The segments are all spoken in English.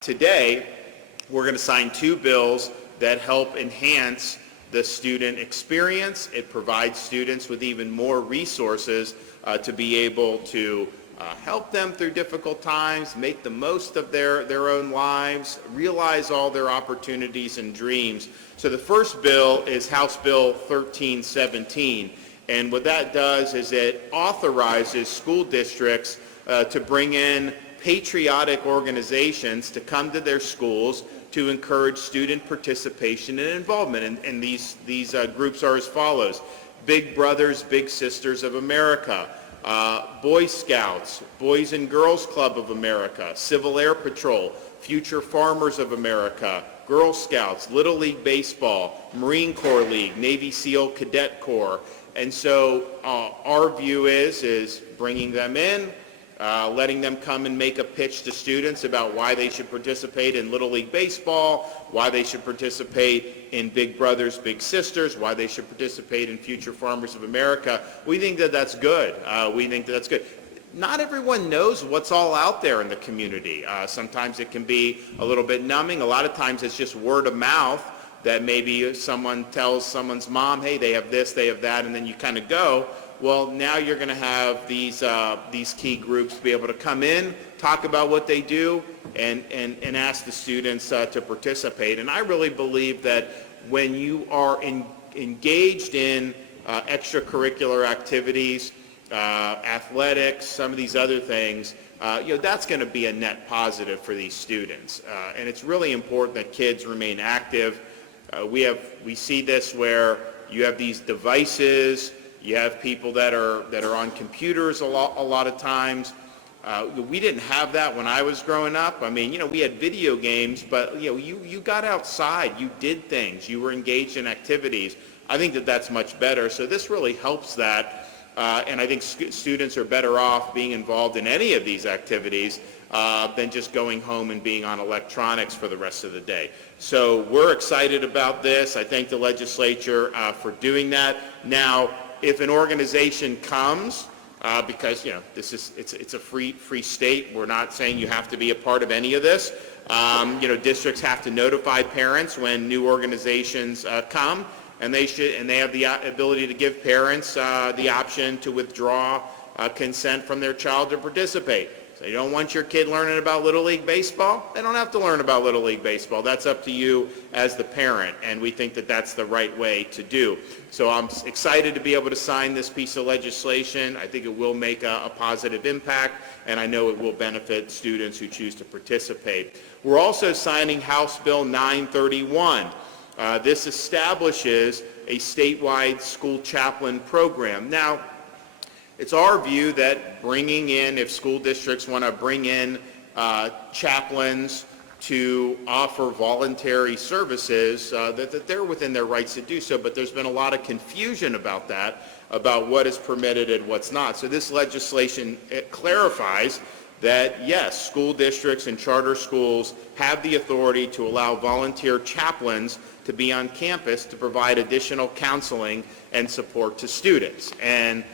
Today, we're going to sign two bills that help enhance the student experience. It provides students with even more resources to be able to help them through difficult times, make the most of their own lives, realize all their opportunities and dreams. So the first bill is House Bill 1317, and what that does is it authorizes school districts to bring in patriotic organizations to come to their schools to encourage student participation and involvement. And these groups are as follows: Big Brothers, Big Sisters of America, Boy Scouts, Boys and Girls Club of America, Civil Air Patrol, Future Farmers of America, Girl Scouts, Little League Baseball, Marine Corps League, Navy SEAL Cadet Corps. And so our view is bringing them in, letting them come and make a pitch to students about why they should participate in Little League Baseball, why they should participate in Big Brothers, Big Sisters, why they should participate in Future Farmers of America. We think that that's good. Not everyone knows what's all out there in the community. Sometimes it can be a little bit numbing. A lot of times it's just word of mouth that maybe someone tells someone's mom, hey, they have this, they have that, and then you kind of go. Well, now you're going to have these key groups be able to come in, talk about what they do, and ask the students to participate. And I really believe that when you are engaged in extracurricular activities, athletics, some of these other things, that's going to be a net positive for these students. And it's really important that kids remain active. We see this where you have these devices. You have people that are on computers a lot of times. We didn't have that when I was growing up. I mean, we had video games, but you got outside, you did things, you were engaged in activities. I think that that's much better. So this really helps that, and I think students are better off being involved in any of these activities than just going home and being on electronics for the rest of the day. So we're excited about this. I thank the legislature for doing that. Now, if an organization comes, because it's a free state, we're not saying you have to be a part of any of this. Districts have to notify parents when new organizations come, and they have the ability to give parents the option to withdraw consent from their child to participate. So you don't want your kid learning about Little League Baseball? They don't have to learn about Little League Baseball. That's up to you as the parent, and we think that that's the right way to do. So I'm excited to be able to sign this piece of legislation. I think it will make a positive impact, and I know it will benefit students who choose to participate. We're also signing House Bill 931. This establishes a statewide school chaplain program. Now, it's our view that bringing in, if school districts want to bring in chaplains to offer voluntary services, that they're within their rights to do so, but there's been a lot of confusion about that, about what is permitted and what's not. So this legislation clarifies that, yes, school districts and charter schools have the authority to allow volunteer chaplains to be on campus to provide additional counseling and support to students. And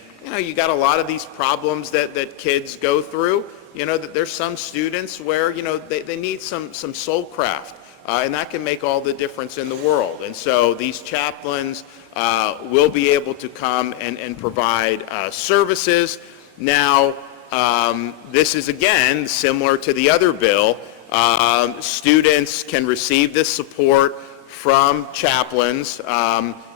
you got a lot of these problems that kids go through. That there's some students where, they need some soulcraft, and that can make all the difference in the world. And so these chaplains will be able to come and provide services. Now, this is, again, similar to the other bill. Students can receive this support from chaplains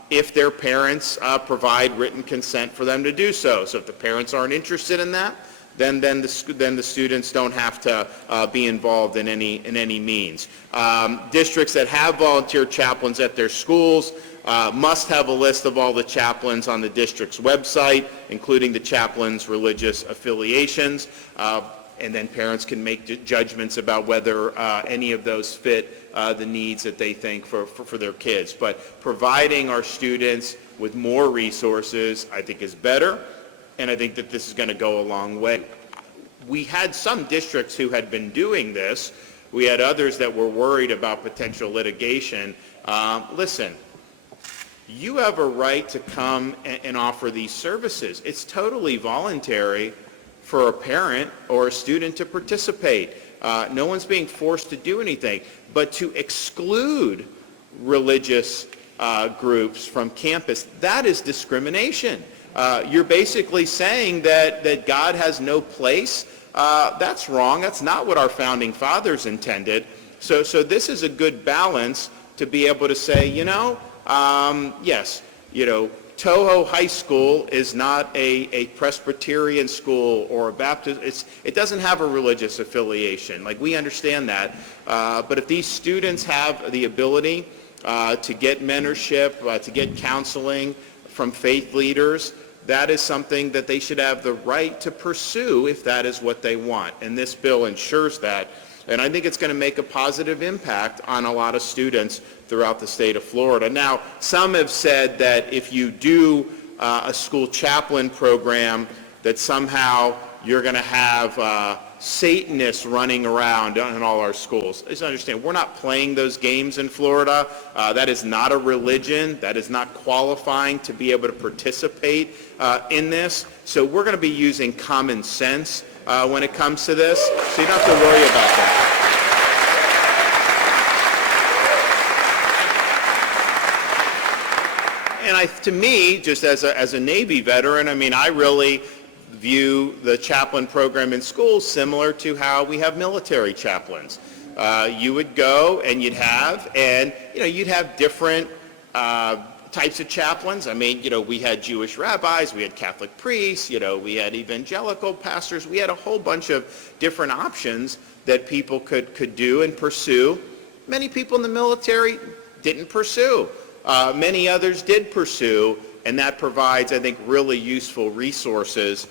if their parents provide written consent for them to do so. So if the parents aren't interested in that, then the students don't have to be involved in any means. Districts that have volunteer chaplains at their schools must have a list of all the chaplains on the district's website, including the chaplain's religious affiliations. And then parents can make judgments about whether any of those fit the needs that they think for their kids. But providing our students with more resources, I think, is better, and I think that this is going to go a long way. We had some districts who had been doing this. We had others that were worried about potential litigation. Listen, you have a right to come and offer these services. It's totally voluntary for a parent or a student to participate. No one's being forced to do anything. But to exclude religious groups from campus, that is discrimination. You're basically saying that God has no place. That's wrong. That's not what our founding fathers intended. So this is a good balance to be able to say, yes, Toho High School is not a Presbyterian school or a Baptist. It doesn't have a religious affiliation. Like, we understand that. But if these students have the ability to get mentorship, to get counseling from faith leaders, that is something that they should have the right to pursue if that is what they want. And this bill ensures that. And I think it's going to make a positive impact on a lot of students throughout the state of Florida. Now, some have said that if you do a school chaplain program, that somehow you're going to have Satanists running around in all our schools. Just understand, we're not playing those games in Florida. That is not a religion. That is not qualifying to be able to participate in this. So we're going to be using common sense when it comes to this, so you don't have to worry about that. And to me, just as a Navy veteran, I really view the chaplain program in schools similar to how we have military chaplains. You would go and you'd have different types of chaplains. We had Jewish rabbis, we had Catholic priests, we had evangelical pastors. We had a whole bunch of different options that people could do and pursue. Many people in the military didn't pursue. Many others did pursue, and that provides, I think, really useful resources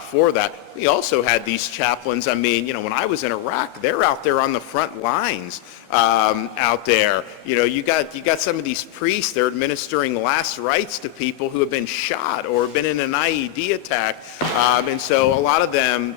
for that. We also had these chaplains. When I was in Iraq, they're out there on the front lines out there. You got some of these priests, they're administering last rites to people who have been shot or been in an IED attack. And so a lot of them,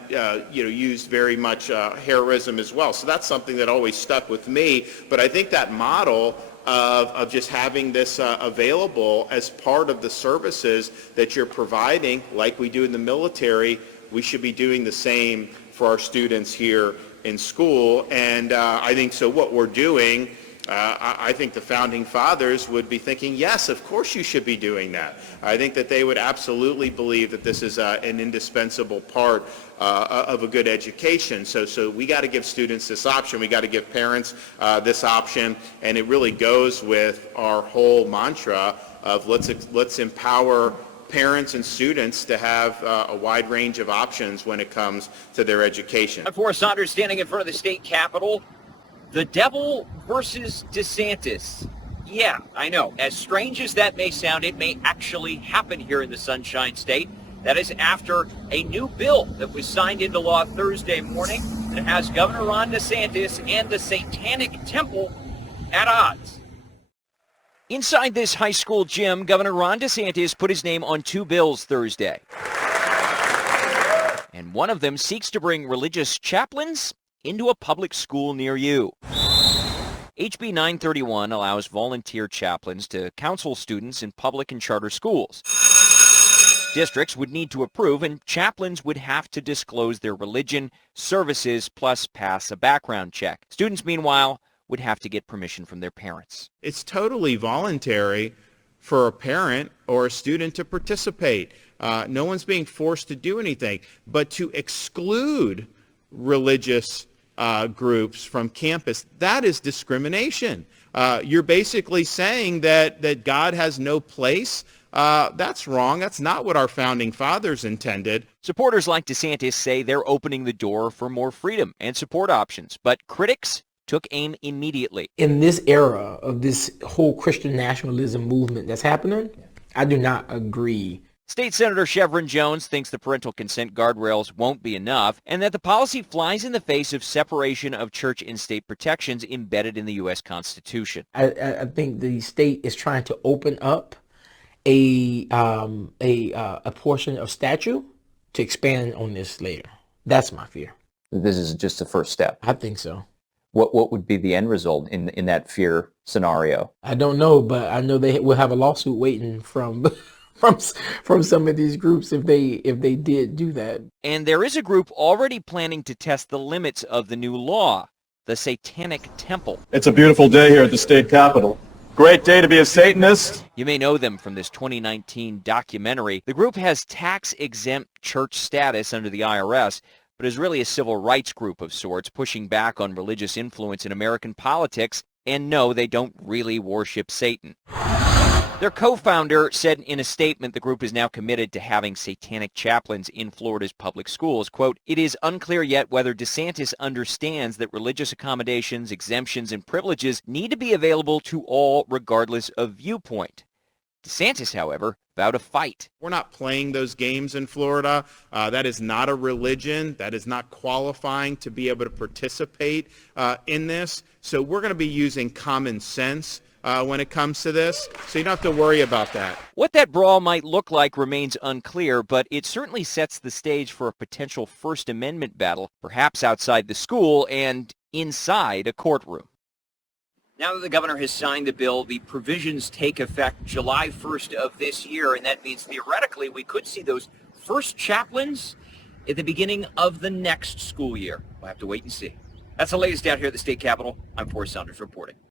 used very much heroism as well. So that's something that always stuck with me. But I think that model of just having this available as part of the services that you're providing, like we do in the military, we should be doing the same for our students here in school. And I think so what we're doing, I think the founding fathers would be thinking, yes, of course you should be doing that. I think that they would absolutely believe that this is an indispensable part of a good education. So we got to give students this option. We got to give parents this option. And it really goes with our whole mantra of let's empower parents and students to have a wide range of options when it comes to their education. For Saunders standing in front of the state capitol, the devil versus DeSantis. Yeah, I know. As strange as that may sound, it may actually happen here in the Sunshine State. That is after a new bill that was signed into law Thursday morning that has Governor Ron DeSantis and the Satanic Temple at odds. Inside this high school gym, Governor Ron DeSantis put his name on two bills Thursday. And one of them seeks to bring religious chaplains into a public school near you. HB 931 allows volunteer chaplains to counsel students in public and charter schools. Districts would need to approve, and chaplains would have to disclose their religion, services, plus pass a background check. Students, meanwhile, would have to get permission from their parents. It's totally voluntary for a parent or a student to participate. No one's being forced to do anything. But to exclude religious groups from campus, that is discrimination. You're basically saying that God has no place. That's wrong. That's not what our founding fathers intended. Supporters like DeSantis say they're opening the door for more freedom and support options, but critics took aim immediately. In this era of this whole Christian nationalism movement that's happening, I do not agree. State Senator Chevron Jones thinks the parental consent guardrails won't be enough and that the policy flies in the face of separation of church and state protections embedded in the U.S. Constitution. I think the state is trying to open up a portion of statute to expand on this later. That's my fear. This is just the first step. I think so. What would be the end result in that fear scenario? I don't know, but I know they will have a lawsuit waiting from from some of these groups if they did do that. And there is a group already planning to test the limits of the new law, the Satanic Temple. It's a beautiful day here at the state capitol. Great day to be a Satanist. You may know them from this 2019 documentary. The group has tax-exempt church status under the IRS, but is really a civil rights group of sorts, pushing back on religious influence in American politics. And no, they don't really worship Satan. Their co-founder said in a statement the group is now committed to having satanic chaplains in Florida's public schools. Quote, "It is unclear yet whether DeSantis understands that religious accommodations, exemptions, and privileges need to be available to all regardless of viewpoint." DeSantis, however, vowed to fight. We're not playing those games in Florida. That is not a religion. That is not qualifying to be able to participate in this. So we're going to be using common sense when it comes to this, so you don't have to worry about that. What that brawl might look like remains unclear, but it certainly sets the stage for a potential First Amendment battle, perhaps outside the school and inside a courtroom. Now that the governor has signed the bill, the provisions take effect July 1st of this year, and that means theoretically we could see those first chaplains at the beginning of the next school year. We'll have to wait and see. That's the latest out here at the state capitol. I'm Forrest Saunders reporting.